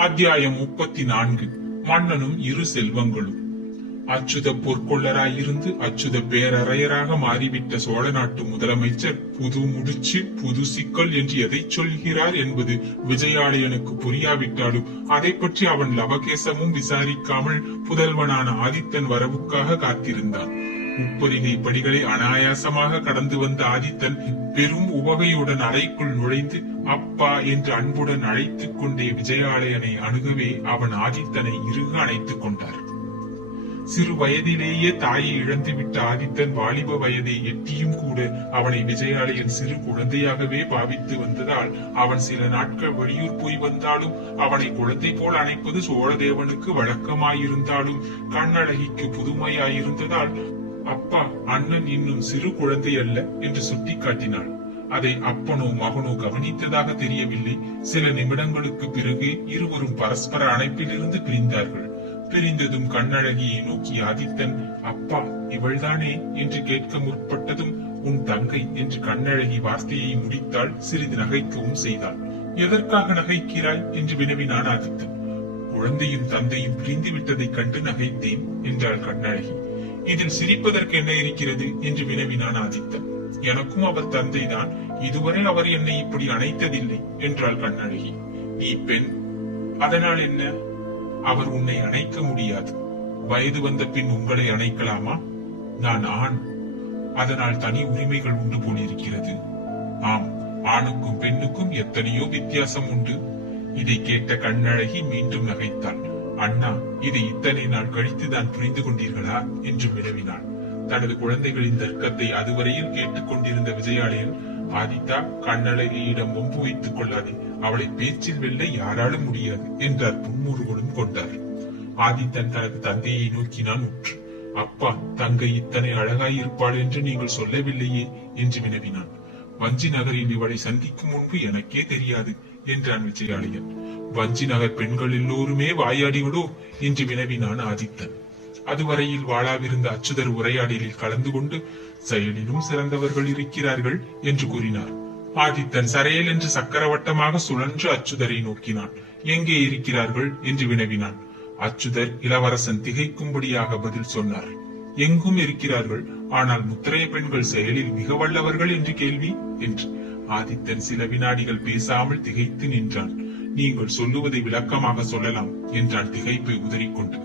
அத்தியாயம் முப்பத்தி நான்கு மன்னனும் இரு செல்வங்களும். அச்சுத பொற்கொள்ளராயிருந்து அச்சுத பேரறையராக மாறிவிட்ட சோழ நாட்டு முதலமைச்சர் புது முடிச்சு புது சிக்கல் என்று எதை சொல்கிறார் என்பது விஜயாலயனுக்கு புரியாவிட்டாலும் அதை பற்றி அவன் லவகேசமும் விசாரிக்காமல் புதல்வனான ஆதித்தன் வரவுக்காக காத்திருந்தான். முப்பரிகை படிகளை அனாயாசமாக கடந்து வந்த ஆதித்தன் பெரும் உவகையுடன் அறைக்குள் நுழைந்து அப்பா என்று அன்புடன் அழைத்துக் கொண்டே விஜயாலயனை அணுகவே அவன் ஆதித்தனை இறுக அணைத்துக் கொண்டார். சிறு வயதிலேயே தாயை இழந்துவிட்ட ஆதித்தன் வாலிப வயதை எட்டியும் கூட அவனை விஜயாலயன் சிறு குழந்தையாகவே பாவித்து வந்ததால் அவன் சில நாட்கள் வெளியூர் போய் வந்தாலும் அவனை குழந்தை போல் அணைப்பது சோழதேவனுக்கு வழக்கமாயிருந்தாலும் கண்ணழகிக்கு புதுமையாயிருந்ததால் அப்பா அண்ணன் இன்னும் சிறு குழந்தை அல்ல என்று சுட்டிக்காட்டினாள். அதை அப்பனோ மகனோ கவனித்ததாக தெரியவில்லை. சில நிமிடங்களுக்கு பிறகு இருவரும் பரஸ்பர அணைப்பிலிருந்து பிரிந்தார்கள். பிரிந்ததும் கண்ணழகியை நோக்கி ஆதித்தன் அப்பா இவள்தானே? என்று கேட்க முற்பட்டதும் உன் தங்கை என்று கண்ணழகி வார்த்தையை முடித்தாள் சிறிது நகைக்கவும் செய்தாள். எதற்காக நகைக்கிறாய்? என்று வினவினான் ஆதித்தன். குழந்தையும் தந்தையும் பிரிந்து விட்டதைக் கண்டு நகைத்தேன் என்றாள் கண்ணழகி. இதில் சிரிப்பதற்கு என்ன இருக்கிறது? என்று வினவினான் ஆதித்தன். எனக்கும் அவர் தந்தைதான். இதுவரை அவர் என்னை இப்படி அணைத்ததில்லை என்றாள் கண்ணழகி. நீ பெண் அதனால் என்ன? அவர் உன்னை அணைக்க முடியாது. வயது வந்த பின் உங்களை அணைக்கலாமா? நான் ஆண். அதனால் தனி உரிமைகள் உண்டு போலிருக்கிறது. ஆம் ஆணுக்கும் பெண்ணுக்கும் எத்தனையோ வித்தியாசம் உண்டு. இதை கேட்ட கண்ணழகி மீண்டும் நகைத்தாள். அண்ணா இதை இத்தனை நாள் கழித்து தான் புரிந்து கொண்டீர்களா? என்று வினவினாள். தனது குழந்தைகளின் தர்க்கத்தை அதுவரையில் கேட்டுக் கொண்டிருந்த விஜயாலயன் ஆதித்தா கண்ணழகியிடமும் வம்பு வைத்துக் கொள்ளாதே. அவளை பேச்சில் வெல்ல யாராலும் முடியாது என்றார் புன்முருகனும் கொண்டார். ஆதித்தன் தனது தந்தையை நோக்கினான் உற்று அப்பா தங்கை இத்தனை அழகாயிருப்பாள் என்று நீங்கள் சொல்லவில்லையே என்று வினவினான். வஞ்சி நகரில் இவளை சந்திக்கும் முன்பு எனக்கே தெரியாது என்றான் விஜயாலயன். வஞ்சி நகர் பெண்கள் எல்லோருமே வாயாடிவிடோ என்று வினவினான் ஆதித்தன். அதுவரையில் வாழாவிருந்த அச்சுதர் உரையாடலில் கலந்து கொண்டு செயலிலும் சிறந்தவர்கள் இருக்கிறார்கள் என்று கூறினார். ஆதித்தன் சரையல் என்று சக்கரவட்டமாக சுழன்று அச்சுதரை நோக்கினான். எங்கே இருக்கிறார்கள் என்று வினவினான். அச்சுதர் இளவரசன் திகைக்கும்படியாக பதில் சொன்னார். எங்கும் இருக்கிறார்கள் ஆனால் முத்திரைய பெண்கள் செயலில் மிக வல்லவர்கள் என்று கேள்வி என்று. ஆதித்தன் சில வினாடிகள் பேசாமல் திகைத்து நின்றான். நீங்கள் சொல்லுவதை விளக்கமாக சொல்லலாம் என்றான் திகைப்பை உதறிக்கொண்டு.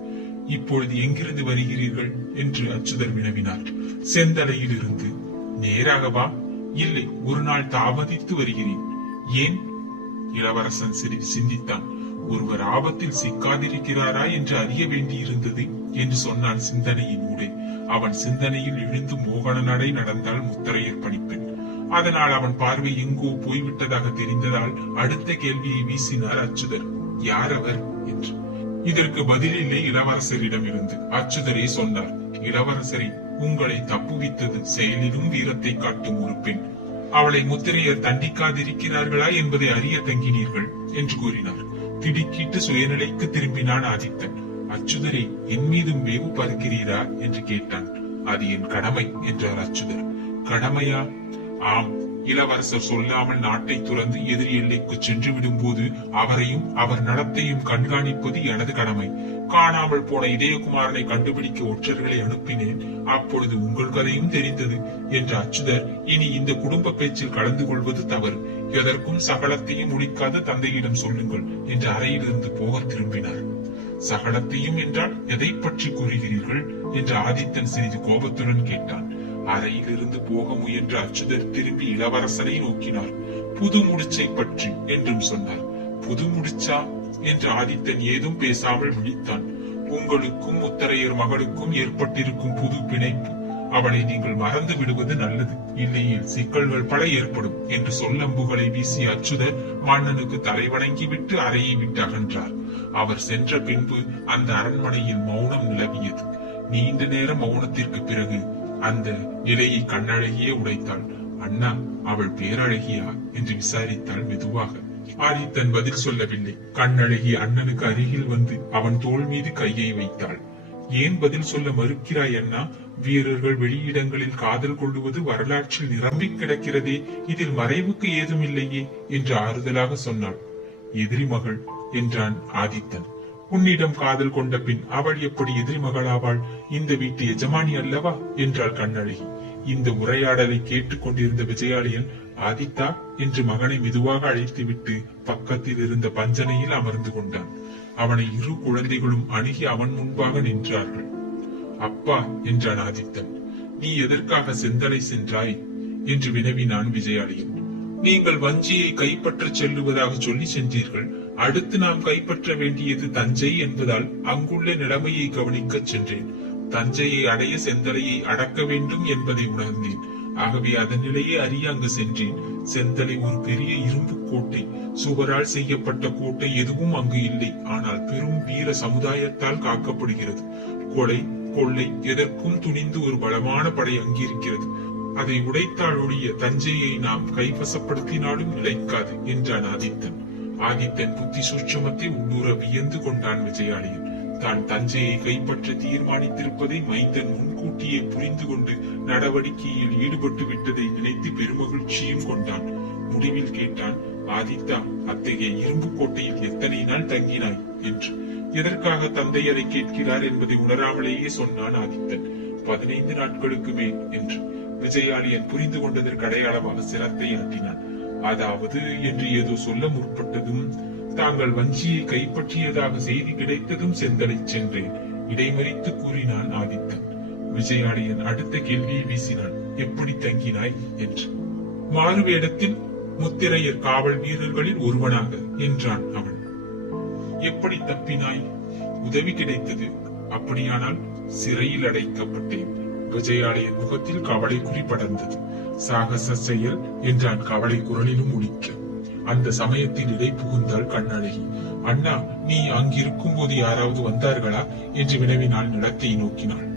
இப்பொழுது எங்கிருந்து வருகிறீர்கள் என்று அச்சுதர் வினவினார். செந்தலையில் இருந்து. நேராகவா இல்லை ஒரு நாள் தாமதித்து வருகிறேன். ஏன்? இளவரசன் சிறிது சிந்தித்தான். ஒருவர் ஆபத்தில் சிக்காதிருக்கிறாரா என்று அறிய வேண்டியிருந்தது என்று சொன்னான் சிந்தனையின் ஊடே அவன் சிந்தனையில் இழுந்து மோகன நடை நடந்தால் முத்திரையர் பணிப்பெண். அதனால் அவன் பார்வை எங்கோ போய்விட்டதாக தெரிந்ததால் அடுத்த கேள்வியை வீசினார் அச்சுதர். யார் அவர்? என்று. இதற்கு பதிலில்லை இளவரசரிடமிருந்து அச்சுதரே சொன்னார். இளவரசரை உங்களை தப்புவித்தது செயலிலும் வீரத்தை காட்டும் ஒரு பெண். அவளை முத்திரையர் தண்டிக்காதிருக்கிறார்களா என்பதை அறிய தங்கினீர்கள் என்று கூறினார். திடுக்கிட்டு சுயநிலைக்கு திரும்பினான் ஆதித்தன். அச்சுதரை என் மீதும் வேவு பார்க்கிறீரா? என்று கேட்டான். அது என் கடமை என்றார் அச்சுதர். கடமையா? ஆம் இளவரசர் சொல்லாமல் நாட்டை துறந்து எதிரி எல்லைக்கு சென்று விடும் போது அவரையும் அவர் நடத்தையும் கண்காணிப்பது எனது கடமை. காணாமல் போன இதயகுமாரனை கண்டுபிடிக்க ஒற்றர்களை அனுப்பினேன். அப்பொழுது உங்கள் கதையும் தெரிந்தது என்ற அச்சுதர் இனி இந்த குடும்ப பேச்சில் கலந்து கொள்வது தவறு. எதற்கும் சகலத்தையும் முடிக்காத தந்தையிடம் சொல்லுங்கள் என்று அறையிலிருந்து போக திரும்பினார். சகலத்தையும் என்றால் எதை பற்றி கூறுகிறீர்கள்? என்று ஆதித்தன் சிறிது கோபத்துடன் கேட்டான். அறையிலிருந்து போக முயன்ற அச்சுதர் திரும்பி இளவரசரை நோக்கினார். புது முடிச்சை பற்றி என்றும் சொன்னார். புது முடிச்சா? என்று ஆதித்தன் ஏதும் பேசாமல் விழித்தான். உங்களுக்கும் முத்தரையர் மகளுக்கும் ஏற்பட்டிருக்கும் புது பிணைப்பு. அவளை நீங்கள் மறந்து விடுவது நல்லது. இல்லையில் சிக்கல்கள் பல ஏற்படும் என்று சொல்லம்புகளை வீசி அச்சுதர் மன்னனுக்கு தலை வணங்கிவிட்டு அறையை விட்டு அகன்றார். அவர் சென்ற பின்பு அந்த அரண்மனையில் மௌனம் நிலவியது. நீண்ட நேரம் மௌனத்திற்கு பிறகு அந்த இலையை கண்ணழகியே உடைத்தாள். அண்ணா அவள் பேரழகியா? என்று விசாரித்தாள் மெதுவாக. ஆதித்தன் பதில் சொல்லவில்லை. கண்ணழகி அண்ணனுக்கு அருகில் வந்து அவன் தோள் மீது கையை வைத்தாள். ஏன் பதில் சொல்ல மறுக்கிறாய் அண்ணா? வீரர்கள் வெளியிடங்களில் காதல் கொள்ளுவது வரலாற்றில் நிரம்பி கிடக்கிறதே இதில் மறைவுக்கு ஏதும் இல்லையே என்று ஆறுதலாக சொன்னாள். எதிரி மகள் என்றான் ஆதித்தன். உன்னிடம் காதல் கொண்ட பின் அவள் எப்படி எதிரி மகளாவாள் இந்த வீட்டு எஜமானி அல்லவா? என்றாள் கண்ணழகி. இந்த உரையாடலை கேட்டுக் கொண்டிருந்த விஜயாலயன் ஆதித்தா என்று மகனை மெதுவாக அழைத்துவிட்டு பக்கத்தில் இருந்த பஞ்சனையில் அமர்ந்து கொண்டான். அவனை இரு குழந்தைகளும் அணுகி அவன் முன்பாக நின்றார்கள். அப்பா என்றான் ஆதித்தன். நீ எதற்காக செந்தலை சென்றாய்? என்று வினவினான் விஜயாலயன். நீங்கள் வஞ்சியை கைப்பற்றச் செல்லுவதாக சொல்லி சென்றீர்கள். அடுத்து நாம் கைப்பற்ற வேண்டியது தஞ்சை என்பதால் அங்குள்ள நிலைமையை கவனிக்கச் சென்றேன். தஞ்சையை அடைய செந்தலையை அடக்க வேண்டும் என்பதை உணர்ந்தேன். ஆகவே அதன் நிலையை அறிய அங்கு சென்றேன். செந்தலை ஒரு பெரிய இரும்பு கோட்டை. சுவரால் செய்யப்பட்ட கோட்டை எதுவும் அங்கு இல்லை. ஆனால் பெரும் வீர சமுதாயத்தால் காக்கப்படுகிறது. கொலை கொள்ளை எதற்கும் துணிந்து ஒரு பலமான படை அங்கிருக்கிறது. அதை உடைத்தால் ஒழிய தஞ்சையை நாம் கைவசப்படுத்தினாலும் நிலைக்காது என்றான் ஆதித்தன். ஆதித்தன் புத்தி சூட்சமத்தை உள்ளூர வியந்து கொண்டான் விஜயாலயன் தான் தஞ்சையை கைப்பற்ற தீர்மானித்திருப்பதை மைந்தன் முன்கூட்டியே புரிந்து கொண்டு நடவடிக்கையில் ஈடுபட்டு விட்டதை நினைத்து பெருமகிழ்ச்சியும் கொண்டான். முடிவில் கேட்டான் ஆதித்தா அத்தகைய இரும்பு கோட்டையில் எத்தனை நாள் தங்கினாய்? என்று. எதற்காக தந்தை அதை கேட்கிறார் என்பதை உணராமலேயே சொன்னான் ஆதித்தன். பதினைந்து நாட்களுக்கு மேல் என்று. விஜயாலியன் புரிந்து கொண்டதற்கு அடையாளமாக சிரத்தை ஆட்டினான் அதாவது என்று ஏதோ சொல்ல முற்பட்டதும் தாங்கள் வஞ்சியை கைப்பற்றியதாக செய்தி கிடைத்ததும் செந்தலை சென்றேன். இடைமறித்து கூறினான் ஆதித்தன். விஜயாலயன் அடுத்த கேள்வியை வீசினான். எப்படி தங்கினாய்? என்று. மாறுவேடத்தில் முத்திரையர் காவல் வீரர்களில் ஒருவனாக என்றான் அவன் எப்படி தப்பினாய்? உதவி கிடைத்தது. அப்படியானால் சிறையில் அடைக்கப்பட்டேன். விஜயாலயன் முகத்தில் கவலை குறி படர்ந்தது. சாகச செயல் என்றான் கவலை குரலிலும் ஒலிக்க. அந்த சமயத்தில் இடை புகுந்தாள் கண்ணழகி. அண்ணா நீ அங்கிருக்கும் போது யாராவது வந்தார்களா? என்று வினவினால் நிலத்தை நோக்கினாள்.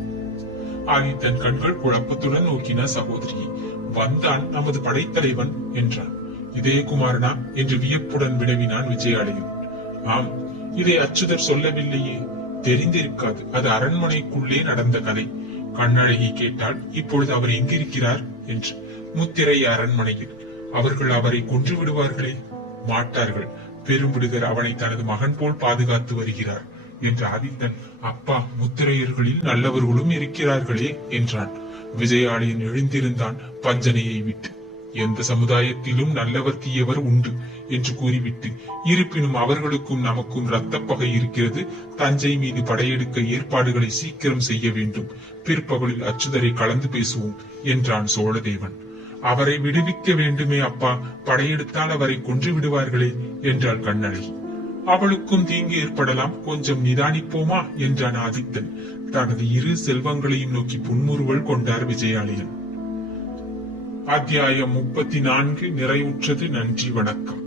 ஆதித்தன் கண்கள் குழப்பத்துடன் நோக்கின சகோதரியை. வந்தான் நமது படைத்தலைவன் என்றான். இதே குமாரனா? என்று வியப்புடன் வினவினான் விஜயாலயன் ஆம் இதை அச்சுதர் சொல்லவில்லையே. தெரிந்திருக்காது. அது அரண்மனைக்குள்ளே நடந்த கதை. கண்ணழகி கேட்டால் இப்பொழுது அவர் எங்கிருக்கிறார்? என்று. முத்திரை அரண்மனையில். அவர்கள் அவரை கொன்று விடுவார்களே? மாட்டார்கள். பெரும்பிடுகர் அவனை தனது மகன் போல் பாதுகாத்து வருகிறார் என்று ஆதித்தன் அப்பா முத்திரையர்களில் நல்லவர்களும் இருக்கிறார்களே என்றான். விஜயாலயன் எழுந்திருந்தான் பஞ்சனையை விட்டு. எந்த சமுதாயத்திலும் நல்லவர் தீயவர் உண்டு என்று கூறிவிட்டு இருப்பினும் அவர்களுக்கும் நமக்கும் இரத்தப்பகை இருக்கிறது. தஞ்சை மீது படையெடுக்க ஏற்பாடுகளை சீக்கிரம் செய்ய வேண்டும். பிற்பகலில் அச்சுதரை கலந்து பேசுவோம் என்றான் சோழதேவன். அவரை விடுவிக்க வேண்டுமே அப்பா படையெடுத்தால் அவரை கொன்று விடுவார்களே என்றாள் கண்ணழகி அவளுக்கும் தீங்கு ஏற்படலாம் கொஞ்சம் நிதானிப்போமா என்றான் ஆதித்தன். தனது இரு செல்வங்களையும் நோக்கி புன்முறுவல் கொண்டார் விஜயாலயன். அத்தியாயம் முப்பத்தி நான்கு நிறைவுற்றது நன்றி வணக்கம்.